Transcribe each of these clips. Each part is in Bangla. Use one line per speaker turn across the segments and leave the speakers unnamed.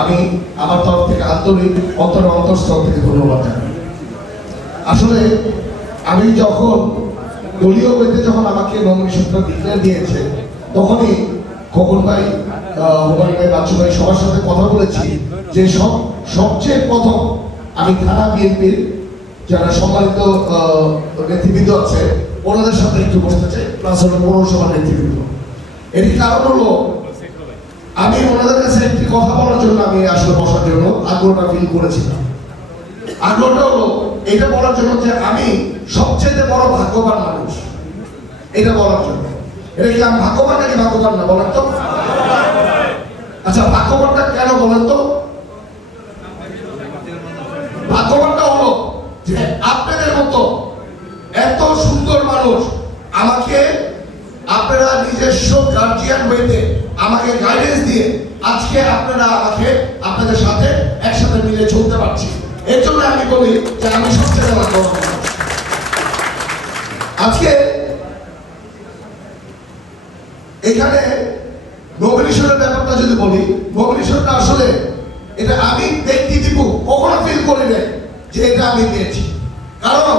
আমি আমার তরফ থেকে আন্তরিক অন্তর অন্তঃস্থল থেকে ধন্যবাদ জানাই আসলে আমি যখন দলীয় বইতে যখন আমাকে সূত্র দিতে দিয়েছে তখনই খোকন ভাই হোমান ভাই বাচ্চু ভাই সবার সাথে কথা বলেছি যে সব সবচেয়ে প্রথম আমি থানা বিএনপির যারা সম্মানিত নেতৃবৃন্দ আছে ওনাদের সাথে একটু বসতে চাই প্লাস হলো পৌরসভার নেতৃবৃন্দ এর কারণ হলো আমি ওনাদের কাছে একটি কথা বলার জন্য আমি আসলে বসার জন্য আগ্রহটা ফিল করেছিলাম আগ্রহটা হলো এটা বলার জন্য যে আমি সবচেয়ে বড় ভাগ্যবান মানুষ এটা বলার জন্য এটা কি আমি ভাগ্যবান নাকি ভাগ্যবান না বলেন তো আচ্ছা ভাগ্যবানটা কেন বলেন তো ভাগ্যবানটা হলো যে আপনাদের মতো এত সুন্দর মানুষ আমাকে নিজস্ব গার্জিয়ান হইতে আমাকে গাইডেন্স দিয়ে আজকে আপনারা আমাকে আপনাদের সাথে একসাথে মিলে চলতে পারছি এর জন্য আমি বলি যে আমি সবচেয়ে আজকে এখানে নবনীশ্বরের ব্যাপারটা যদি বলি নবনীশ্বরটা আসলে এটা আমি ব্যক্তি দিব কখনো ফিল করি না যে এটা আমি পেয়েছি কারণ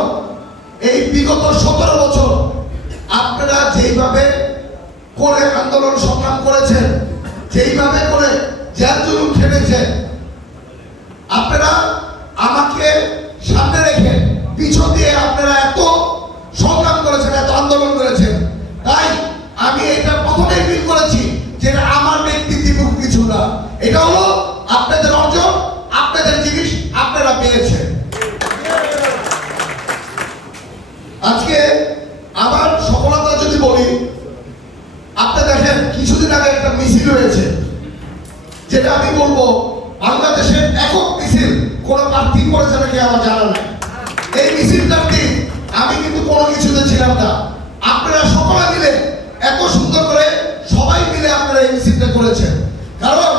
এই বিগত সতেরো বছর আপনারা যেইভাবে করে আন্দোলন সংগ্রাম করেছে যেইভাবে করে জেল জুলুম খেটেছে আপনারা আমাকে সামনে রেখে পিছন দিয়ে আপনারা এত সংগ্রাম করেছেন এত আন্দোলন করেছেন তাই আমি এটা প্রথমে ফিল করেছি যেটা আমার ব্যক্তি দিব কিছু না এটা হলো আপনাদের কিছুদিন আগে একটা মিছিল রয়েছে যেটা আমি বলবো বাংলাদেশের একক মিছিল কোন প্রার্থী করেছে নাকি আমার জানা নাই এই মিছিলটার দিন আমি কিন্তু কোনো কিছুতে ছিলাম না আপনারা সকলে মিলে এত সুন্দর করে সবাই মিলে আপনারা এই মিছিলটা করেছেন কারণ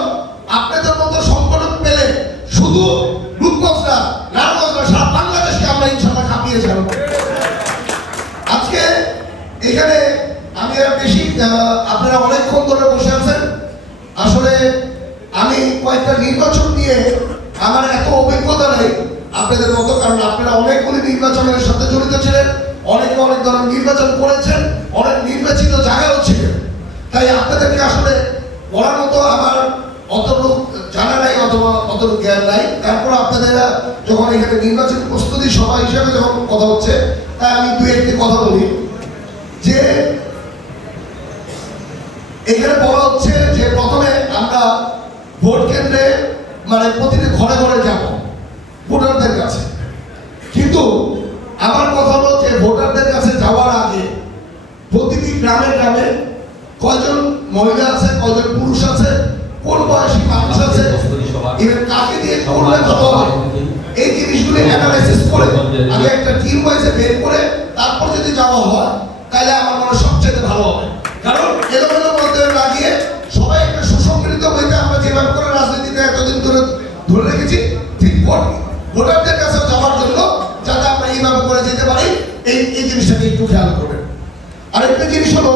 আপনাদের মতো সংগঠন পেলে শুধু রূপগঞ্জ না নারায়ণগঞ্জ সারা বাংলাদেশকে আমরা ইনশাল্লাহ কাঁপিয়ে ছাড়ব আজকে এখানে এর বেশি আপনারা অনেকক্ষণ ধরে বসে আছেন আসলে আমি কয়েকটা নির্বাচন নিয়ে আমার এত অভিজ্ঞতা নেই আপনাদের মতো কারণ আপনারা অনেকগুলি নির্বাচনের সাথে জড়িত ছিলেন অনেক অনেক ধরনের নির্বাচন করেছেন অনেক নির্বাচিত জায়গাও ছিলেন তাই আপনাদেরকে আসলে বলার মতো আমার অতটুক জানা নাই অথবা অতটুক জ্ঞান নাই তারপর আপনাদের যখন এখানে নির্বাচন প্রস্তুতি সভা হিসাবে যখন কথা হচ্ছে মানে প্রতিটি ঘরে ঘরে যাব ভোটারদের কাছে কিন্তু আমার কথা হলো যে ভোটারদের কাছে যাওয়ার আগে প্রতিটি গ্রামে গ্রামে কয়জন মহিলা আছে কয়জন পুরুষ আছে কোন বয়সী মানুষ আছে কাকে দিয়ে করলে ভালো হয় এই জিনিসগুলি অ্যানালাইসিস করে আমি একটা টিম ধরে রেখেছি ঠিক ভোটারদের কাছেও যাওয়ার জন্য যাতে আমরা এইভাবে করে যেতে পারি এই এই জিনিসটাকে একটু খেয়াল করবেন আরেকটা জিনিস হলো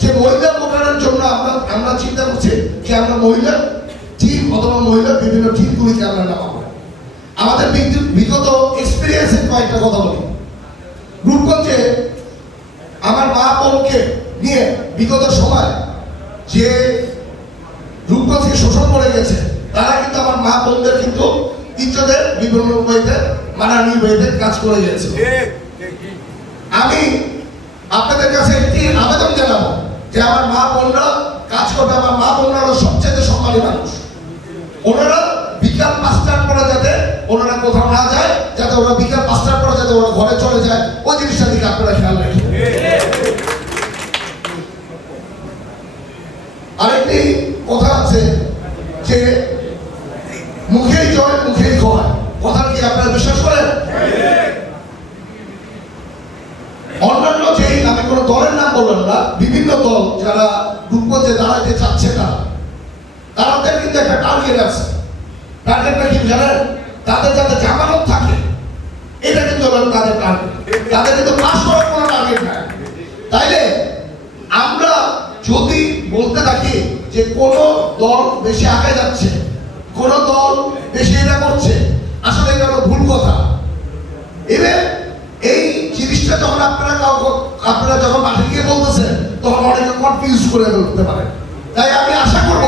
যে মহিলা ভোটারের জন্য আমরা আমরা চিন্তা করছি যে আমরা মহিলা টিম অথবা মহিলা বিভিন্ন টিমগুলিকে আমরা নামাবো আমাদের বিগত এক্সপিরিয়েন্সের কয়েকটা কথা বলি রূপগঞ্জে আমার মা বোনকে নিয়ে বিগত সময় যে রূপগঞ্জকে শোষণ করে গেছে তারা কিন্তু আমার মা বোনদের কিন্তু ইজ্জতের বিভিন্ন উপায়তে মানানি উপায়তে কাজ করে গেছে আমি আপনাদের কাছে একটি আবেদন জানাবো যে আমার মা বোনরা কাজ করবে আমার মা বোনরা সবচেয়ে সম্মানী মানুষ ওনারা বিকাল পাঁচটার পরে যাতে ওনারা কোথাও না যায় যাতে ওরা বিকাল পাঁচটার পরে যাতে ওরা ঘরে চলে যায় ওই জিনিসটা দিকে আপনারা খেয়াল রাখেন অন্যান্য আমি কোনো দলের নাম বললাম না বিভিন্ন দল যারা দাঁড়াতে চাচ্ছে তাদের কিন্তু একটা টার্গেট আছে টার্গেটটা কি জানেন তাদের যাতে জামানত থাকে এটা কিন্তু তাদের টার্গেট তাদের কিন্তু পাশ করার কোনো টার্গেট নাই তাইলে আমরা যদি বলতে থাকি যে কোন দল বেশি আগে যাচ্ছে কোন দল বেশি এটা করছে আসলে এটা ভুল কথা ইভেন এই জিনিসটা যখন আপনারা কাউকে আপনারা যখন মাঠে গিয়ে বলতেছেন তখন অনেকে কনফিউজ করে ধরতে পারে তাই আমি আশা করব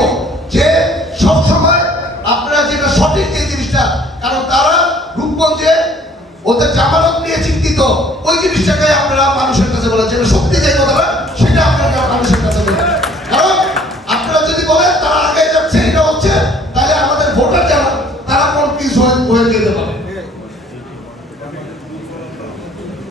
যে সবসময় আপনারা যেটা সঠিক এই জিনিসটা কারণ তারা রূপগঞ্জে ওদের জামানত নিয়ে চিন্তিত ওই জিনিসটাকে